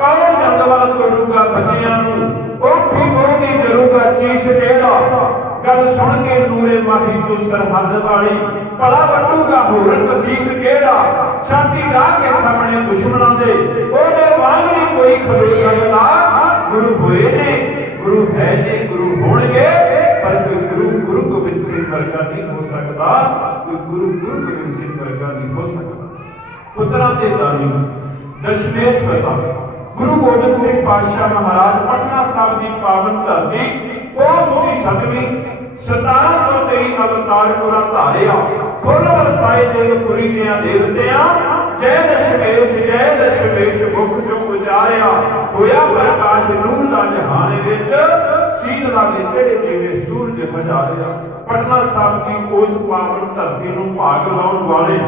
ਕੌਣ ਜੰਗ ਵੱਲ ਤੋਰੂਗਾ ਬੱਚਿਆਂ ਨੂੰ, ਉੱਠੀ ਬੋਲਦੀ ਜਰੂਗਾ ਚੀਸ ਕਿਹੜਾ। ਗੱਲ ਸੁਣ ਕੇ ਨੂਰੇ ਮਾਹੀ ਤੋਂ ਸਰਹੱਦ ਵਾਲੀ, ਭਲਾ ਵੱਟੂਗਾ ਹੋਰ ਕਸੀਸ ਕਿਹੜਾ। ਛਾਤੀ ਢਾਹ ਕੇ ਸਾਹਮਣੇ ਦੁਸ਼ਮਣਾਂ ਦੇ, ਉਹਦੇ ਵਾਂਗ ਨਹੀਂ ਕੋਈ ਖਲੋ ਸਕਦਾ। ਗੁਰੂ ਹੋਏ ਨੇ, ਗੁਰੂ ਹੈ ਨੇ, ਗੁਰੂ ਹੋਣਗੇ, ਪਰ ਕੋਈ ਗੁਰੂ ਗੋਬਿੰਦ ਸਿੰਘ ਵਰਗਾ ਨਹੀਂ ਹੋ ਸਕਦਾ। ਕੋਈ ਗੁਰੂ ਗੋਬਿੰਦ ਸਿੰਘ ਵਰਗਾ ਨਹੀਂ ਹੋ ਸਕਦਾ। ਪੁੱਤਰਾਂ ਦੇ ਦਾਨੀ ਦਸ਼ਮੇਸ਼ ਪਿਤਾ ਗੁਰੂ ਗੋਬਿੰਦ ਸਿੰਘ ਪਾਤਸ਼ਾਹ ਮਹਾਰਾਜ ਪਟਨਾ ਸਾਹਿਬ ਦੀ ਪਾਵਨ ਧਰਤੀ, ਉਸ ਦੀ 7ਵੀਂ 1723 ਅਵਤਾਰ ਪੁਰਾ ਧਾਰਿਆ। ਫੁੱਲ ਵਰਸਾਏ ਦੇਵਪੁਰੀ ਦੀਆਂ ਦੇਵਤਿਆਂ, ਜੈ ਦਸ਼ਮੇਸ਼ ਮੁਖ ਚੋਂ ਉਚਾਰਿਆ। ਹੋਇਆ ਪ੍ਰਕਾਸ਼ ਨੂਰ ਦਾ ਜਹਾਨ ਵਿੱਚ, ਸੀਤਲਾ ਦੇ ਚੜੇ ਜਿਵੇਂ ਸੂਰਜ ਹਜ਼ਾਰਿਆ। ਪਟਨਾ ਸਾਹਿਬ ਦੀ ਉਸ ਪਾਵਨ ਧਰਤੀ ਨੂੰ ਭਾਗ ਲਾਉਣ ਵਾਲੇ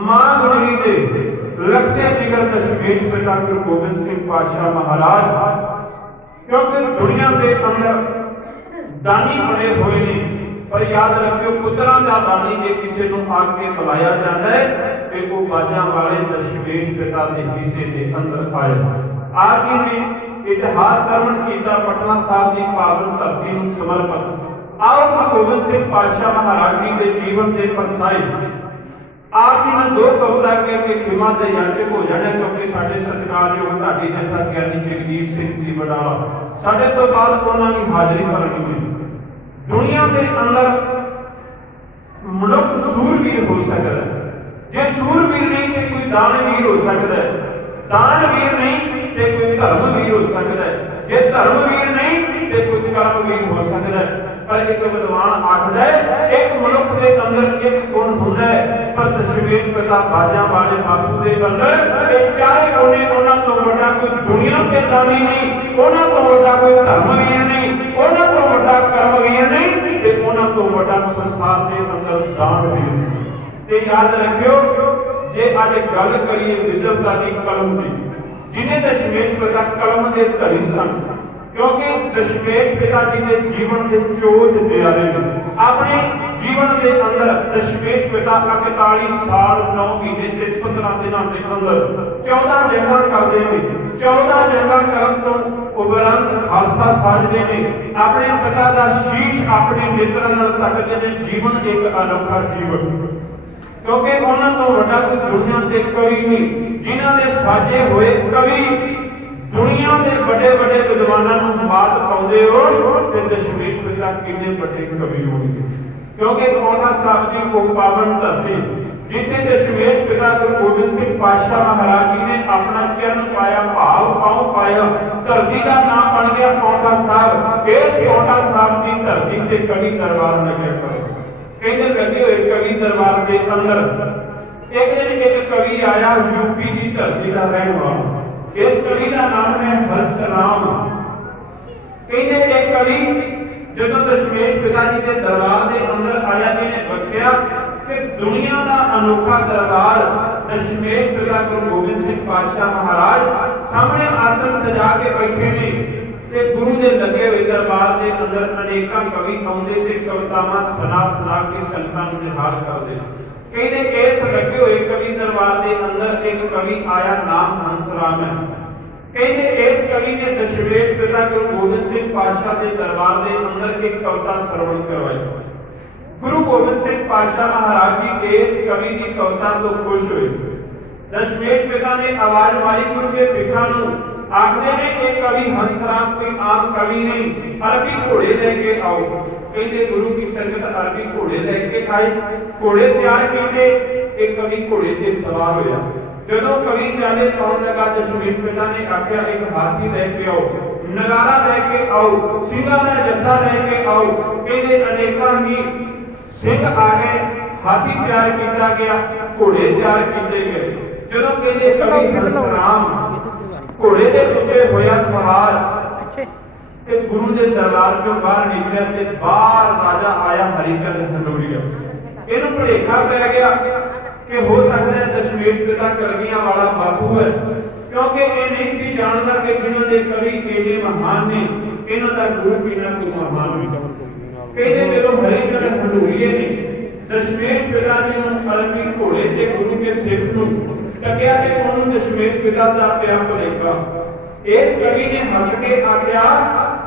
ਮਾਂ ਗੁਜਰੀ ਦੇ ਲਖਤੇ ਜਿਗਰ ਦਸ਼ਮੇਸ਼ ਪਿਤਾ ਗੁਰੂ ਗੋਬਿੰਦ ਸਿੰਘ ਪਾਤਸ਼ਾਹ ਮਹਾਰਾਜ, ਕਿਉਂਕਿ ਦੁਨੀਆ ਦੇ ਅੰਦਰ ਦਾਨੀ ਬਣੇ ਹੋਏ ਨੇ, ਪਰ ਯਾਦ ਰੱਖਿਓ, ਪੁੱਤਰਾਂ ਦਾ ਦਾਨੀ ਜੇ ਕਿਸੇ ਨੂੰ ਆ ਕੇ ਬੁਲਾਇਆ ਜਾਂਦਾ ਹੈ ਤੇ ਉਹ ਬਾਜਾਂ ਵਾਲੇ ਦਸ਼ਮੇਸ਼ ਪਿਤਾ ਦੇ ਹਿੱਸੇ ਦੇ ਅੰਦਰ ਆਇਆ। ਆਪ ਜੀ ਨੇ ਇਤਿਹਾਸ ਸਰਵਣ ਕੀਤਾ ਪਟਨਾ ਸਾਹਿਬ ਦੀ ਪਾਵਨ ਧਰਤੀ ਨੂੰ ਸਮਰਪਿਤ। ਆਓ ਗੁਰੂ ਗੋਬਿੰਦ ਸਿੰਘ ਪਾਤਸ਼ਾਹ ਮਹਾਰਾਜ ਜੀ ਦੇ ਜੀਵਨ ਦੇ ਪਰਛਾਏ ਆਪ ਜੀ ਨੇ 2 ਕਵਿਤਾ ਕੇ ਖਿਮਾ ਦੇ ਯਾਚਕ ਹੋ ਜਾਣਾ, ਕਿਉਂਕਿ ਸਾਡੇ ਸਤਿਕਾਰਯੋਗ ਢਾਡੀ ਜਥਾ ਗਿਆਨੀ ਜਗਦੀਸ਼ ਸਿੰਘ ਜੀ ਬਡਾਲਾ ਸਾਡੇ ਤੋਂ ਬਾਅਦ ਉਹਨਾਂ ਦੀ ਹਾਜ਼ਰੀ ਭਰਨੀ ਹੋਈ। ਦੁਨੀਆ ਦੇ ਅੰਦਰ ਮਨੁੱਖ ਸੂਰਵੀਰ ਹੋ ਸਕਦਾ ਹੈ, ਜੇ ਸੂਰਵੀਰ ਨਹੀਂ ਤੇ ਕੋਈ ਦਾਨਵੀਰ ਹੋ ਸਕਦਾ ਹੈ, ਦਾਨਵੀਰ ਨਹੀਂ ਤੇ ਕੋਈ ਧਰਮਵੀਰ ਹੋ ਸਕਦਾ ਹੈ, ਜੇ ਧਰਮਵੀਰ ਨਹੀਂ ਤੇ ਕੋਈ ਇੱਕ ਵਿਦਵਾਨ ਆਖਦਾ ਹੈ ਇੱਕ ਮਨੁੱਖ ਦੇ ਅੰਦਰ ਇੱਕ ਗੁਣ ਹੁੰਦਾ ਹੈ, ਪਰ ਦਸ਼ਮੇਸ਼ ਪਿਤਾ ਬਾਜਾਂ ਵਾਲੇ ਬਾਪੂ ਦੇ ਅੰਦਰ ਇਹ ਚਾਰੇ ਗੁਣ ਨੇ। ਉਹਨਾਂ ਤੋਂ ਵੱਡਾ ਕੋਈ ਦੁਨੀਆ ਤੇ ਦਾਨੀ ਨਹੀਂ, ਉਹਨਾਂ ਤੋਂ ਵੱਡਾ ਕੋਈ ਧਰਮਵੀਰ ਨਹੀਂ, ਉਹਨਾਂ ਤੋਂ ਵੱਡਾ ਕਰਮਵੀਰ ਨਹੀਂ, ਤੇ ਉਹਨਾਂ ਤੋਂ ਵੱਡਾ ਸੰਸਾਰ ਦੇ ਅੰਦਰ ਦਾਨਵੀਰ ਨਹੀਂ। ਤੇ ਯਾਦ ਰੱਖਿਓ, ਜੇ ਅੱਜ ਗੱਲ ਕਰੀਏ ਵਿਦਵਤਾ ਦੀ ਕਲਮ ਦੀ, ਜਿਹਨੇ ਦਸ਼ਮੇਸ਼ ਪਿਤਾ ਕਲਮ ਦੇ ਧਰੀ ਸਨ, ਕਿਉਂਕਿ ਦਸ਼ਮੇਸ਼ ਪਿਤਾ ਜੀ ਦੇ ਜੀਵਨ ਦੇ ਚੋਜ ਨਿਆਰੇ ਨੇ। ਆਪਣੇ ਜੀਵਨ ਦੇ ਅੰਦਰ ਦਸ਼ਮੇਸ਼ ਪਿਤਾ 41 ਸਾਲ 9 ਮਹੀਨੇ ਤੇ 15 ਦਿਨਾਂ ਦੇ ਅੰਦਰ 14 ਜੰਗਾਂ ਕਰਦੇ ਨੇ। 14 ਜੰਗਾਂ ਕਰਨ ਤੋਂ ਉਪਰੰਤ ਖਾਲਸਾ ਸਾਜਦੇ ਨੇ। ਆਪਣੇ ਪਿਤਾ ਦਾ ਸ਼ੀਸ਼ ਆਪਣੇ ਨੇਤਰਾਂ ਨਾਲ ਤੱਕਦੇ ਨੇ। ਜੀਵਨ ਇੱਕ ਅਨੋਖਾ ਜੀਵਨ, ਕਿਉਂਕਿ ਉਹਨਾਂ ਤੋਂ ਵੱਡਾ ਕੋਈ ਦੁਨੀਆ ਤੇ ਕਵੀ ਨਹੀਂ। ਜਿਨ੍ਹਾਂ ਦੇ ਸਾਜੇ ਹੋਏ ਕਵੀ ਦੁਨੀਆ ਦੇ ਵੱਡੇ ਵੱਡੇ ਵਿਦਵਾਨਾਂ ਨੂੰ ਮਾਤ ਪਾਉਂਦੇ ਹੋ, ਤੇ ਦਸ਼ਮੇਸ਼ ਪਿਤਾ ਕਿੰਨੇ ਵੱਡੇ ਕਵੀ ਹੋਣਗੇ। ਕਿਉਂਕਿ ਪਾਉਂਟਾ ਸਾਹਿਬ ਦੀ ਉਹ ਪਾਵਨ ਧਰਤੀ, ਜਿੱਥੇ ਦਸ਼ਮੇਸ਼ ਪਿਤਾ ਗੁਰੂ ਗੋਬਿੰਦ ਸਿੰਘ ਪਾਤਸ਼ਾਹ ਮਹਾਰਾਜ ਜੀ ਨੇ ਆਪਣਾ ਚਰਨ ਪਾਇਆ, ਭਾਵ ਪਾਉ ਪਾਇਆ, ਧਰਤੀ ਦਾ ਨਾਮ ਬਣ ਗਿਆ ਪਾਉਂਟਾ ਸਾਹਿਬ। ਇਸ ਪਾਉਂਟਾ ਸਾਹਿਬ ਦੀ ਧਰਤੀ ਤੇ ਕਵੀ ਦਰਬਾਰ ਲੱਗਿਆ ਕਰੋ। ਕਹਿੰਦੇ ਲੱਗੇ ਹੋਏ ਕਵੀ ਦਰਬਾਰ ਦੇ ਅੰਦਰ ਇੱਕ ਦਿਨ ਇੱਕ ਕਵੀ ਆਇਆ, ਯੂਪੀ ਦੀ ਧਰਤੀ ਦਾ ਰਹਿਣ ਵਾਲਾ। ਇਸ ਕਵੀ ਦਾ ਨਾਮ ਹੈ ਹਰਸਰਾਮ। ਕਹਿੰਦੇ ਇਹ ਕਵੀ ਜਦੋਂ ਦਸ਼ਮੇਸ਼ ਪਿਤਾ ਜੀ ਦੇ ਦਰਬਾਰ ਦੇ ਅੰਦਰ ਆਇਆ, ਇਹਨੇ ਵੇਖਿਆ ਕਿ ਦੁਨੀਆ ਦਾ ਅਨੋਖਾ ਦਰਬਾਰ ਦਸ਼ਮੇਸ਼ ਪਿਤਾ ਗੁਰੂ ਗੋਬਿੰਦ ਸਿੰਘ ਪਾਤਸ਼ਾਹ ਮਹਾਰਾਜ ਸਾਹਮਣੇ ਆਸਣ ਸਜਾ ਕੇ ਬੈਠੇ ਨੇ, ਤੇ ਗੁਰੂ ਦੇ ਲੱਗੇ ਹੋਏ ਦਰਬਾਰ ਦੇ ਅੰਦਰ ਅਨੇਕਾਂ ਕਵੀ ਆਉਂਦੇ ਤੇ ਕਵਿਤਾਵਾਂ ਸੁਣਾ ਕੇ ਸੰਤਾਂ ਨੂੰ ਨਿਹਾਲ ਕਰਦੇ। ਕਹਿੰਦੇ ਇਸ ਲੱਗੇ ਹੋਏ ਕਵੀ ਦਰਬਾਰ ਦੇ ਅੰਦਰ ਇੱਕ ਕਵੀ ਆਇਆ, ਨਾਮ ਹੰਸਰਾਮ ਹੈ। ਕਹਿੰਦੇ ਇਸ ਕਵੀ ਨੇ ਦਸ਼ਮੇਸ਼ ਪਿਤਾ ਗੁਰੂ ਗੋਬਿੰਦ ਸਿੰਘ ਪਾਤਸ਼ਾਹ ਦੇ ਦਰਬਾਰ ਦੇ ਅੰਦਰ ਇੱਕ ਕਵਿਤਾ ਸਰਵਣ ਕਰਵਾਈ। ਗੁਰੂ ਗੋਬਿੰਦ ਸਿੰਘ ਪਾਤਸ਼ਾਹ ਮਹਾਰਾਜ ਜੀ ਇਸ ਕਵੀ ਦੀ ਕਵਿਤਾ ਤੋਂ ਖੁਸ਼ ਹੋਏ। ਦਸ਼ਮੇਸ਼ ਪਿਤਾ ਨੇ ਆਵਾਜ਼ ਮਾਰੀ ਗੁਰੂ ਦੇ ਸਿੱਖਾਂ ਨੂੰ, ਆਖਦੇ ਨੇ ਇਹ ਕਵੀ ਹੰਸਰਾਮ ਕੋਈ ਆਮ ਕਵੀ ਨਹੀਂ, ਅਰਬੀ ਘੋੜੇ ਲੈ ਕੇ ਆਓ। ਕਹਿੰਦੇ ਗੁਰੂ ਕੀ ਸੰਗਤ ਅਰਬੀ ਘੋੜੇ ਲੈ ਕੇ ਆਈ, ਘੋੜੇ ਤਿਆਰ ਕੀਤੇ, ਇਹ ਕਵੀ ਘੋੜੇ ਤੇ ਸਵਾਰ ਹੋਇਆ। ਜਦੋਂ ਕਵੀ ਚਾਲੇ ਪਾਉਣ ਲੱਗਾ, ਦਸ਼ਮੇਸ਼ ਪਿਤਾ ਨੇ ਆਖਿਆ ਇੱਕ ਹਾਥੀ ਲੈ ਕੇ ਆਓ, ਨਗਾਰਾ ਲੈ ਕੇ ਆਓ, ਸਿੰਘਾਂ ਦਾ ਜੱਥਾ ਲੈ ਕੇ ਆਓ। ਕਹਿੰਦੇ ਅਨੇਕਾਂ ਹੀ ਸਿੰਘ ਆ ਗਏ, ਹਾਥੀ ਤਿਆਰ ਕੀਤਾ ਗਿਆ, ਘੋੜੇ ਤਿਆਰ ਕੀਤੇ ਗਏ। ਜਦੋਂ ਕਹਿੰਦੇ ਕਵੀ ਹੰਸਰਾਮ ਘੋੜੇ ਦੇ ਉੱਤੇ ਹੋਇਆ ਸਵਾਰ ਤੇ ਗੁਰੂ ਦੇ ਦਰਬਾਰ ਚੋਂ ਬਾਹਰ ਨਿਕਲਿਆ, ਤੇ ਬਾਹਰ ਰਾਜਾ ਆਇਆ ਹਰੀਚੰਦ ਹੰਡੂਰੀਆ। ਇਹਨੂੰ ਭੁਲੇਖਾ ਪੈ ਗਿਆ ਕਿ ਹੋ ਸਕਦਾ ਹੈ ਦਸ਼ਮੇਸ਼ ਪਿਤਾ ਕਲਗੀਆਂ ਵਾਲਾ ਬਾਪੂ ਹੈ, ਕਿਉਂਕਿ ਇਹ ਨਹੀਂ ਸੀ ਜਾਣਦਾ ਕਿ ਜਿਨ੍ਹਾਂ ਦੇ ਕਵੀ ਇੰਨੇ ਮਹਾਨ ਨੇ, ਇਹਨਾਂ ਦਾ ਗੁਰੂ ਕਿੰਨਾ ਕੁ ਮਹਾਨ ਵੀ। ਕਹਿੰਦੇ ਜਦੋਂ ਹਰੀਚੰਦ ਹੰਡੂਰੀਏ ਨੇ ਦਸ਼ਮੇਸ਼ ਪਿਤਾ ਜੀ ਨੂੰ ਅਰਬੀ ਘੋੜੇ ਤੇ ਗੁਰੂ ਕੇ ਸਿੱਖ ਨੂੰ ਟੱਕਿਆ, ਤੇ ਉਹਨੂੰ ਦਸ਼ਮੇਸ਼ ਪਿਤਾ ਦਾ ਪਿਆ ਭੁਲੇਖਾ। ਇਸ ਕਵੀ ਨੇ ਹੱਸ ਕੇ ਆਖਿਆ,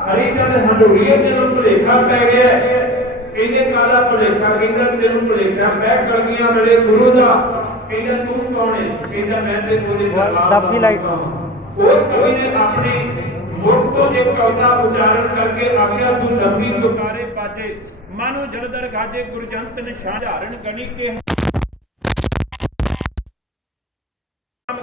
ਹਰੀਚੰਦ ਹੰਡੂਰੀਏ ਤੈਨੂੰ ਭੁਲੇਖਾ ਪੈ ਗਿਆ। ਕਹਿੰਦੇ ਕਾਹਦਾ ਭੁਲੇਖਾ? ਕਹਿੰਦਾ ਤੈਨੂੰ ਭੁਲੇਖਾ ਪੈ ਕਲਗੀਆਂ ਵਾਲੇ ਗੁਰੂ ਦਾ। ਕਹਿੰਦਾ ਤੂੰ ਕੌਣ ਹੈ? ਕਹਿੰਦਾ ਮੈਂ ਤੇ ਉਹਦੇ ਦਰਬਾਰ ਦਾ। ਉਸ ਕਵੀ ਨੇ ਆਪਣੇ ਮੁਖ ਤੋਂ ਇੱਕ ਕਵਿਤਾ ਉਚਾਰਨ ਕਰਕੇ ਆਖਿਆ, ਤੂੰ ਡੱਬੀ ਤੁਕਾਰੇ ਬਾਜੇ ਮਾਨੋ ਜਲਦਰ ਗਾਜੇ ਗੁਰਜੰਤ ਨਿਸ਼ਾਨ ਝਾਰਨ ਗਣੀ ਕੇ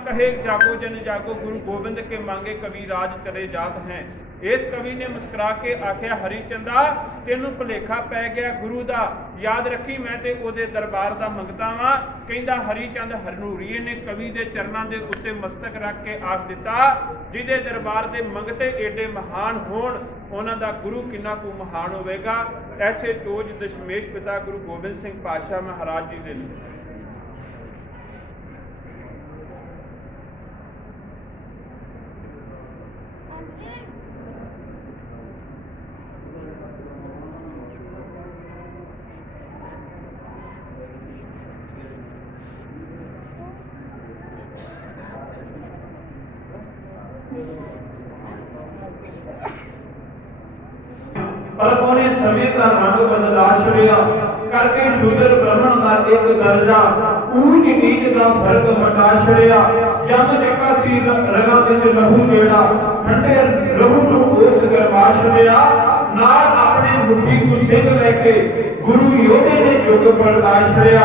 कहे जागो जन जागो गुरु गोबिंद के मांगे कवि राज चले जात हैं। इस कवि ने मुस्कुरा के आख्या, हरीचंदा तेनू भुलेखा पै गया गुरु दा, याद रखी मैं ते ओदे दरबार दा मंगता वां। कहंदा हरीचंद हरनूरीए ने कवि दे चरनां दे उत्ते मस्तक रख के आख दिता, जिहदे दरबार दे मंगते एडे महान होण, उन्हां दा गुरु किन्ना कु महान होवेगा। ऐसे टोज दशमेश पिता गुरु गोबिंद सिंह पातशाह महाराज जी दे पर ਉਹਨੇ ਸਮੇਂ ਦਾ ਰੰਗ ਬਦਲਾ ਛੜਿਆ, ਕਰਕੇ ਸ਼ੂਦਰ ਬ੍ਰਾਹਮਣ ਦਾ ਇੱਕ ਦਰਜਾ, ਊਚ ਨੀਚ ਦਾ ਫਰਕ ਮਟਾ ਛੜਿਆ। ਜਮ ਨਿਕਾ ਸੀ ਰਗਾਂ ਵਿੱਚ ਲਹੂ ਜਿਹੜਾ, ਠੰਡੇ ਲਹੂ ਨੂੰ ਉਸ ਗਰਮਾ ਛੜਿਆ। ਨਾਲ ਆਪਣੇ ਮੁੱਠੀ ਨੂੰ ਸਿੰਘ ਲੈ ਕੇ ਗੁਰੂ ਯੋਧੇ ਨੇ ਜੁਗ ਪਲਟਾ ਛੜਿਆ।